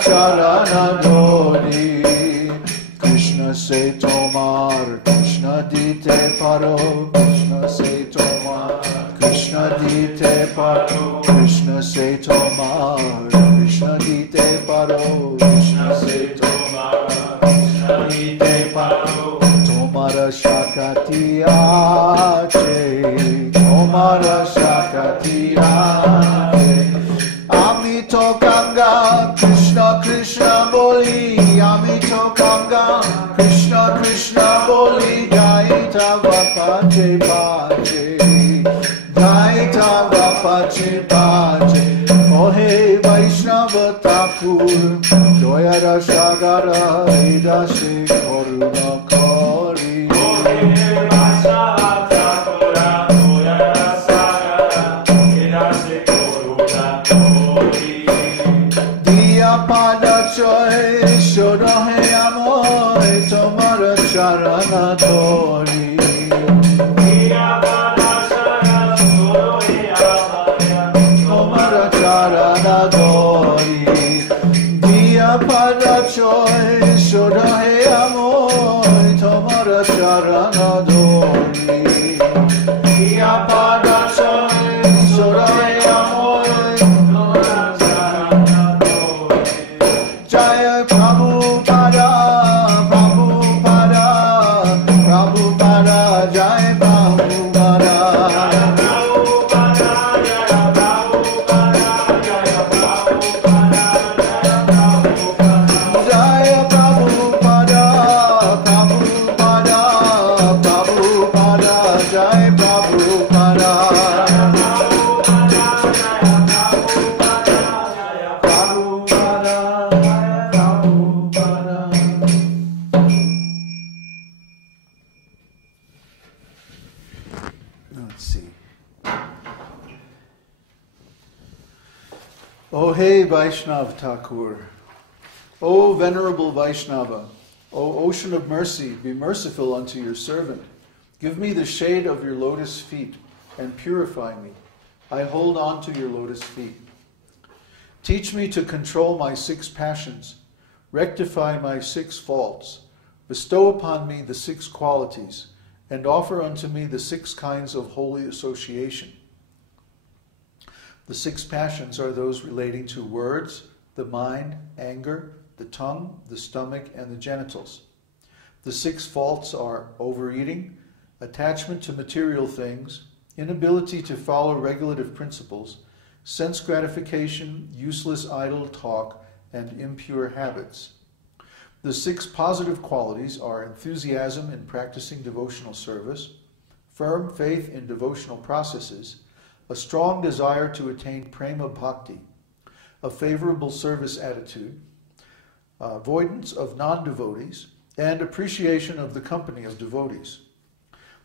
charana dori. Krishna se tomar, Krishna dite paro, Krishna se tomar, Krishna dite paro, Krishna se tomar, Krishna dite paro, Krishna se tomar, Krishna dite paro. Tomara shakatiyache, Tomara shakatiyache. Amito Ganga, Krishna Krishna boli, Amito Ganga, Krishna Krishna boli, Gaita vapache pache, Gaita vapache pache. Oh hey Vaishnava Thakur, Doyara Shagara Idashe Koruna Kori. Oh hey Vaishnava Thakur, Doyara Shagara Idashe Koruna Kori. Diya pada choy, shodohe amoy, tomara charana dori. Diya pada choy, tomara charana dori. Diya pada choy, shodohe amoy, tomara charana dori. Diya pada choy, shodohe amoy, tomara charana dori. Jaya Prabhupada, Prabhupada, Prabhupada, Jaya Prabhupada. Jaya Prabhupada, Prabhupada, Prabhupada, Jaya Prabhupada. Let's see. O hey Vaishnav Thakur, O venerable Vaishnava, O ocean of mercy, be merciful unto your servant. Give me the shade of your lotus feet and purify me. I hold on to your lotus feet. Teach me to control my 6 passions, rectify my 6 faults, bestow upon me the 6 qualities, and offer unto me the 6 kinds of holy association. The 6 passions are those relating to words, the mind, anger, the tongue, the stomach, and the genitals. The 6 faults are overeating, attachment to material things, inability to follow regulative principles, sense gratification, useless idle talk, and impure habits. The 6 positive qualities are enthusiasm in practicing devotional service, firm faith in devotional processes, a strong desire to attain prema bhakti, a favorable service attitude, avoidance of non-devotees, and appreciation of the company of devotees.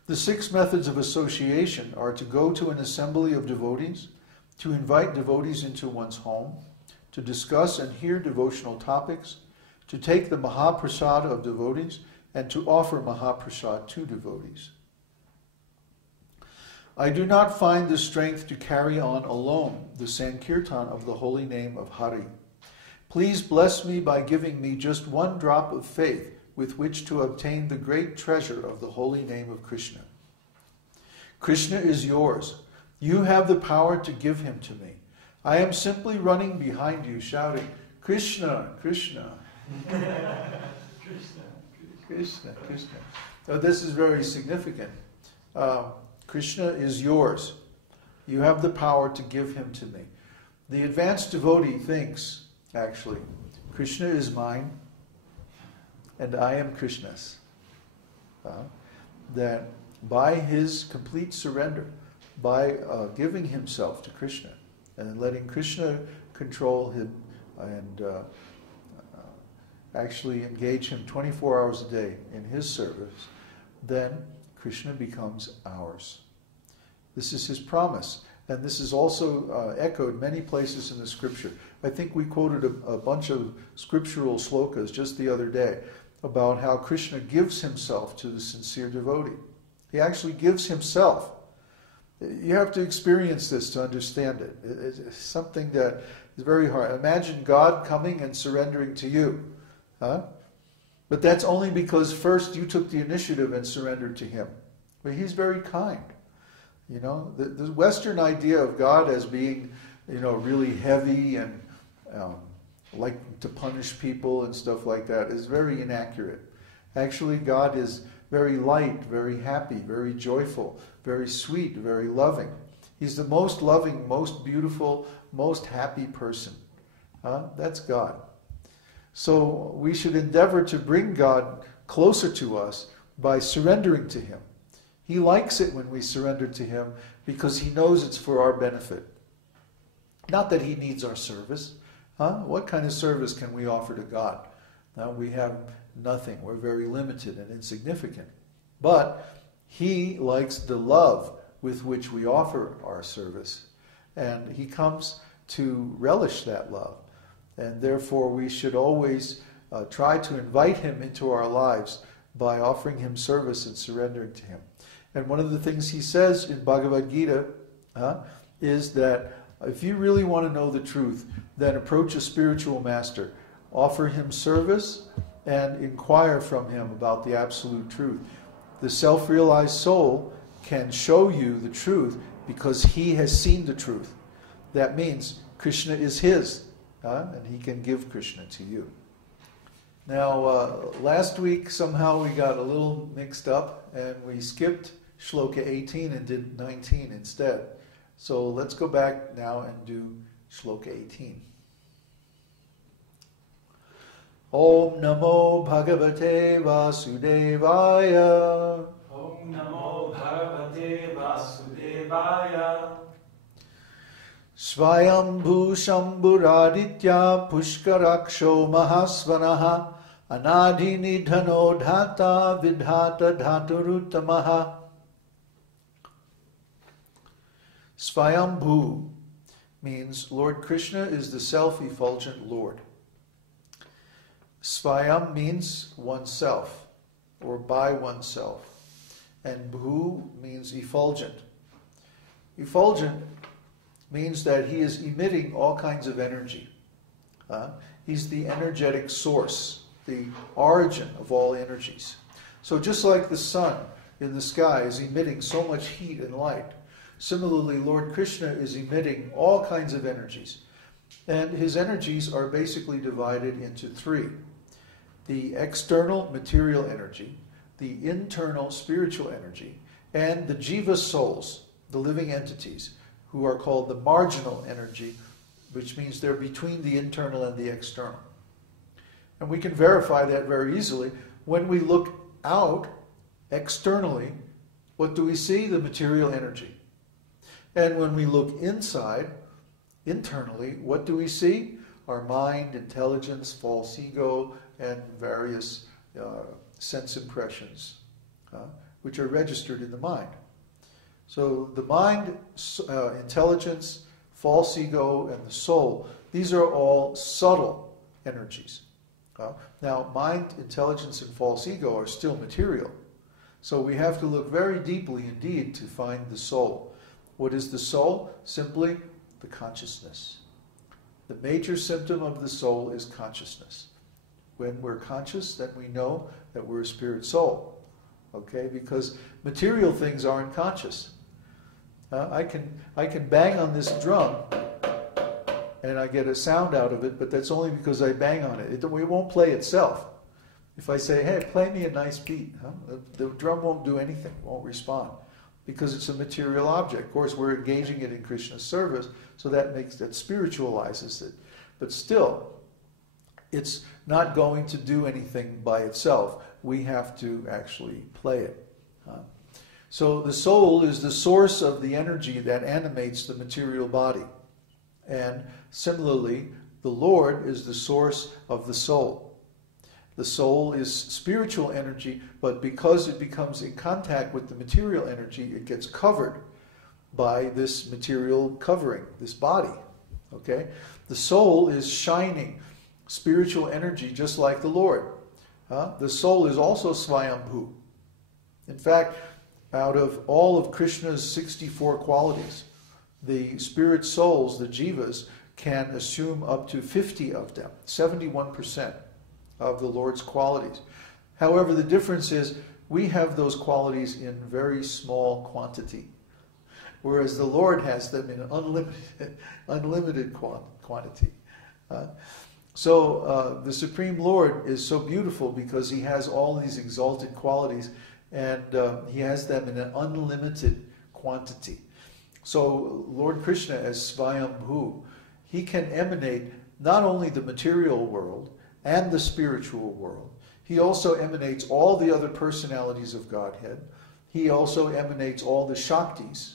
The 6 methods of association are to go to an assembly of devotees, to invite devotees into one's home, to discuss and hear devotional topics, to take the Mahaprasad of devotees, and to offer Mahaprasad to devotees. I do not find the strength to carry on alone the Sankirtan of the holy name of Hari. Please bless me by giving me just 1 drop of faith with which to obtain the great treasure of the holy name of Krishna. Krishna is yours. You have the power to give him to me. I am simply running behind you, shouting, Krishna, Krishna. Krishna, Krishna, Krishna. So this is very significant. Krishna is yours. You have the power to give him to me. The advanced devotee thinks, actually, Krishna is mine and I am Krishna's. That by his complete surrender, by giving himself to Krishna and letting Krishna control him and actually engage him 24 hours a day in his service, then Krishna becomes ours. This is his promise. And this is also echoed many places in the scripture. I think we quoted a bunch of scriptural slokas just the other day about how Krishna gives himself to the sincere devotee. He actually gives himself. You have to experience this to understand it. It's something that It's very hard. Imagine God coming and surrendering to you. Huh? But that's only because first you took the initiative and surrendered to him. But he's very kind. You know, the Western idea of God as being, you know, really heavy and like to punish people and stuff like that is very inaccurate. Actually, God is very light, very happy, very joyful, very sweet, very loving. He's the most loving, most beautiful, most happy person. That's God. So we should endeavor to bring God closer to us by surrendering to him. He likes it when we surrender to him because he knows it's for our benefit. Not that he needs our service. What kind of service can we offer to God? We have nothing. We're very limited and insignificant. But he likes the love with which we offer our service. And he comes to relish that love. And therefore we should always try to invite him into our lives by offering him service and surrendering to him. And one of the things he says in Bhagavad Gita is that if you really want to know the truth, then approach a spiritual master, offer him service, and inquire from him about the absolute truth. The self-realized soul can show you the truth because he has seen the truth. That means Krishna is his, and he can give Krishna to you. Now, last week somehow we got a little mixed up and we skipped Shloka 18 and did 19 instead. So let's go back now and do Shloka 18. Om Namo Bhagavate Vasudevaya. Om Namo Bhagavate Vasudevaya. Svayambhu Shambhuraditya Pushkaraksho Mahasvanaha Anadhi Nidhano Dhata Vidhata Dhaturutamaha. Svayambhu means Lord Krishna is the self-effulgent Lord. Svayam means oneself, or by oneself. And bhu means effulgent. Effulgent means that he is emitting all kinds of energy. He's the energetic source, the origin of all energies. So just like the sun in the sky is emitting so much heat and light, similarly Lord Krishna is emitting all kinds of energies. And his energies are basically divided into three. The external material energy, the internal spiritual energy, and the jiva souls, the living entities, who are called the marginal energy, which means they're between the internal and the external. And we can verify that very easily. When we look out externally, what do we see? The material energy. And when we look inside, internally, what do we see? Our mind, intelligence, false ego, and various sense impressions, which are registered in the mind. So the mind, intelligence, false ego, and the soul, these are all subtle energies. Now, mind, intelligence, and false ego are still material. So we have to look very deeply indeed to find the soul. What is the soul? Simply the consciousness. The major symptom of the soul is consciousness. When we're conscious, then we know that we're a spirit soul. Okay? Because material things aren't conscious. I can bang on this drum and I get a sound out of it, but that's only because I bang on it. It won't play itself. If I say, hey, play me a nice beat, the drum won't do anything, won't respond, because it's a material object. Of course, we're engaging it in Krishna's service, so that spiritualizes it. But still, it's not going to do anything by itself. We have to actually play it. So the soul is the source of the energy that animates the material body. And similarly, the Lord is the source of the soul. The soul is spiritual energy, but because it becomes in contact with the material energy, it gets covered by this material covering, this body. Okay? The soul is shining spiritual energy just like the Lord. The soul is also Svayambhu. In fact, out of all of Krishna's 64 qualities, the spirit souls, the jivas, can assume up to 50 of them, 71% of the Lord's qualities. However, the difference is we have those qualities in very small quantity, whereas the Lord has them in unlimited quantity. So the Supreme Lord is so beautiful because he has all these exalted qualities, and he has them in an unlimited quantity. So Lord Krishna, as Svayambhu, he can emanate not only the material world and the spiritual world, he also emanates all the other personalities of Godhead. He also emanates all the Shaktis,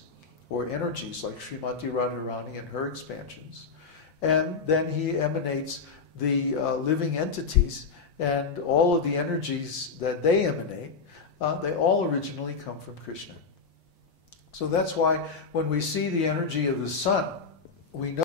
or energies, like Srimati Radharani and her expansions. And then he emanates the living entities, and all of the energies that they emanate, they all originally come from Krishna. So that's why when we see the energy of the sun, we know